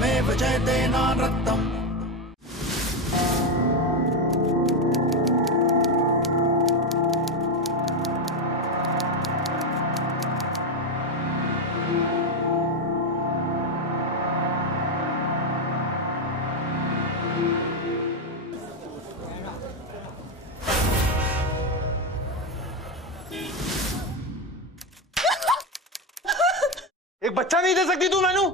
सत्यमेव जयते नानृतम्। एक बच्चा नहीं दे सकती तू मैनू?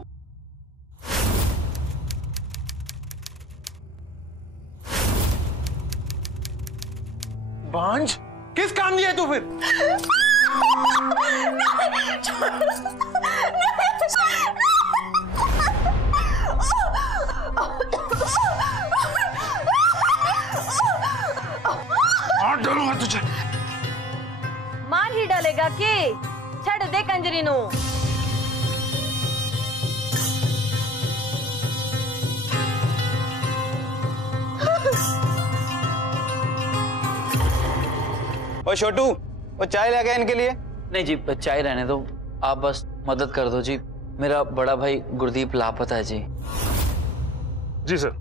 बांझ, किस काम दिया है तू फिर? मार डालूंगा तुझे। मार ही डालेगा कि छड़ दे कंजरी नू। ओ छोटू, वो चाय ले गया इनके लिए? नहीं जी, चाय रहने दो, आप बस मदद कर दो जी। मेरा बड़ा भाई गुरदीप लापता है जी। जी सर।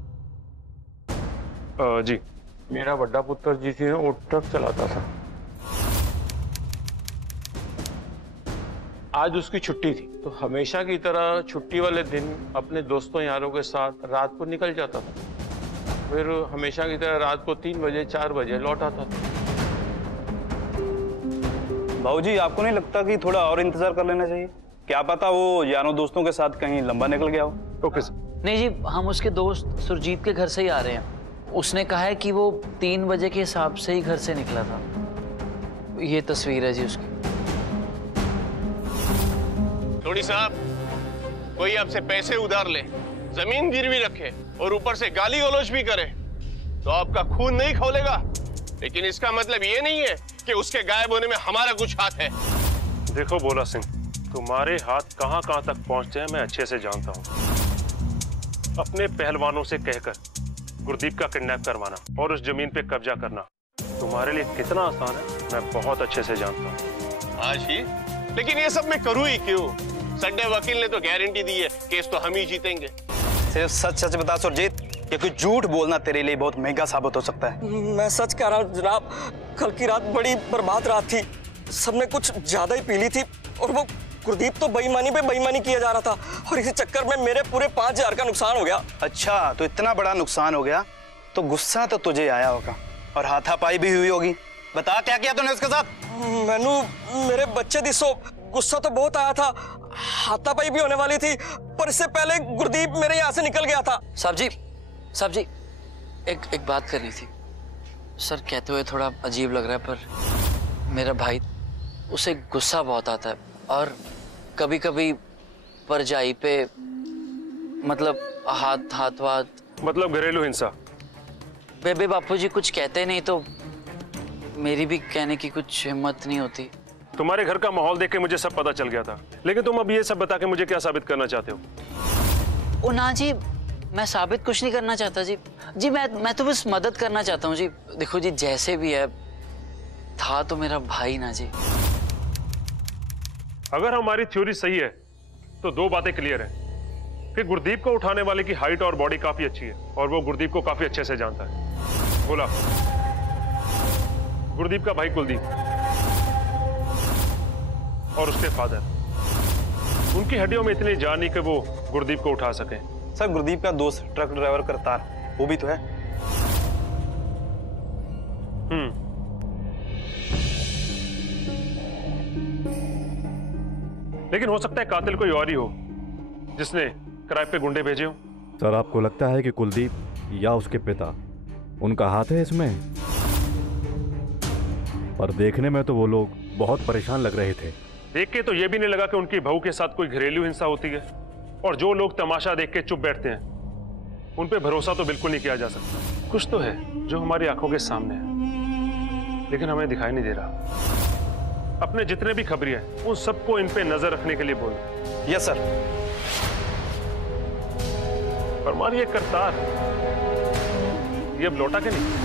जी, मेरा बड़ा पुत्र जी थी वो ट्रक चलाता था। आज उसकी छुट्टी थी तो हमेशा की तरह छुट्टी वाले दिन अपने दोस्तों यारों के साथ रात को निकल जाता था। फिर हमेशा की तरह रात को 3 बजे 4 बजे लौट आता था। भाऊजी, आपको नहीं लगता कि थोड़ा और इंतजार कर लेना चाहिए? क्या पता वो यारों दोस्तों के साथ कहीं लंबा निकल गया हो। Okay sir. नहीं जी, हम उसके दोस्त सुरजीत के घर से ही आ रहे हैं। उसने कहा है कि वो 3 बजे के हिसाब से ही घर से निकला था। ये तस्वीर है जी उसकी। थोड़ी साहब, कोई आपसे पैसे उधार ले, जमीन गिरवी रखे और ऊपर से गाली गलौज भी करे तो आपका खून नहीं खौलेगा, लेकिन इसका मतलब ये नहीं है कि उसके गायब होने में हमारा कुछ हाथ है। देखो भोला सिंह, तुम्हारे हाथ कहां कहां तक पहुंचते हैं मैं अच्छे से जानता हूं। अपने पहलवानों से कहकर गुरदीप का किडनैप करवाना और उस जमीन पे कब्जा करना तुम्हारे लिए कितना आसान है मैं बहुत अच्छे से जानता हूं। हाँ जी, लेकिन ये सब मैं करूं ही क्यों? संडे वकील ने तो गारंटी दी है, केस तो हम ही जीतेंगे। सिर्फ सच सच बता सुरजीत, क्योंकि झूठ बोलना तेरे लिए बहुत महंगा साबित हो सकता है। मैं सच कह रहा हूँ जनाब, कल की रात बड़ी बर्बाद रात थी। सबने कुछ ज्यादा ही पी ली थी और वो गुरदीप तो बेईमानी पे बेईमानी किया जा रहा था और इसी चक्कर में मेरे पूरे 5000 का नुकसान हो गया। अच्छा, तो इतना बड़ा नुकसान हो गया तो गुस्सा तो तुझे आया होगा और हाथापाई भी हुई होगी। बता क्या किया तूने उसके साथ? मैनू मेरे बच्चे दी सो गुस्सा तो बहुत आया था, हाथापाई भी होने वाली थी, पर इससे पहले गुरदीप मेरे यहाँ से निकल गया था। साहब जी, एक बात करनी थी। सर कहते हुए थोड़ा अजीब लग रहा है, पर मेरा भाई, उसे गुस्सा बहुत आता है और कभी कभी परजाई पे मतलब हाथ मतलब घरेलू हिंसा। बेबे बापूजी कुछ कहते नहीं तो मेरी भी कहने की कुछ हिम्मत नहीं होती। तुम्हारे घर का माहौल देख के मुझे सब पता चल गया था, लेकिन तुम अब ये सब बता के मुझे क्या साबित करना चाहते हो? ओ ना जी, मैं साबित कुछ नहीं करना चाहता जी। मैं तो बस मदद करना चाहता हूँ जी। देखो जी, जैसे भी है, था तो मेरा भाई ना जी। अगर हमारी थ्योरी सही है तो 2 बातें क्लियर हैं कि गुरदीप को उठाने वाले की हाइट और बॉडी काफी अच्छी है और वो गुरदीप को काफी अच्छे से जानता है। बोला, गुरदीप का भाई कुलदीप और उसके फादर, उनकी हड्डियों में इतनी जान नहीं कि वो गुरदीप को उठा सके। सर, गुरदीप का दोस्त ट्रक ड्राइवर करतार, वो भी तो है। लेकिन हो सकता है कातिल कोई और ही हो जिसने किराए पे गुंडे भेजे हो। सर, आपको लगता है कि कुलदीप या उसके पिता, उनका हाथ है इसमें? पर देखने में तो वो लोग बहुत परेशान लग रहे थे। देख के तो ये भी नहीं लगा कि उनकी बहू के साथ कोई घरेलू हिंसा होती है। और जो लोग तमाशा देख के चुप बैठते हैं उन पे भरोसा तो बिल्कुल नहीं किया जा सकता। कुछ तो है जो हमारी आंखों के सामने है लेकिन हमें दिखाई नहीं दे रहा। अपने जितने भी खबरिया हैं उन सबको इन पे नजर रखने के लिए बोल। Yes sir. फरमान, ये करतार ये अब लौटा के नहीं?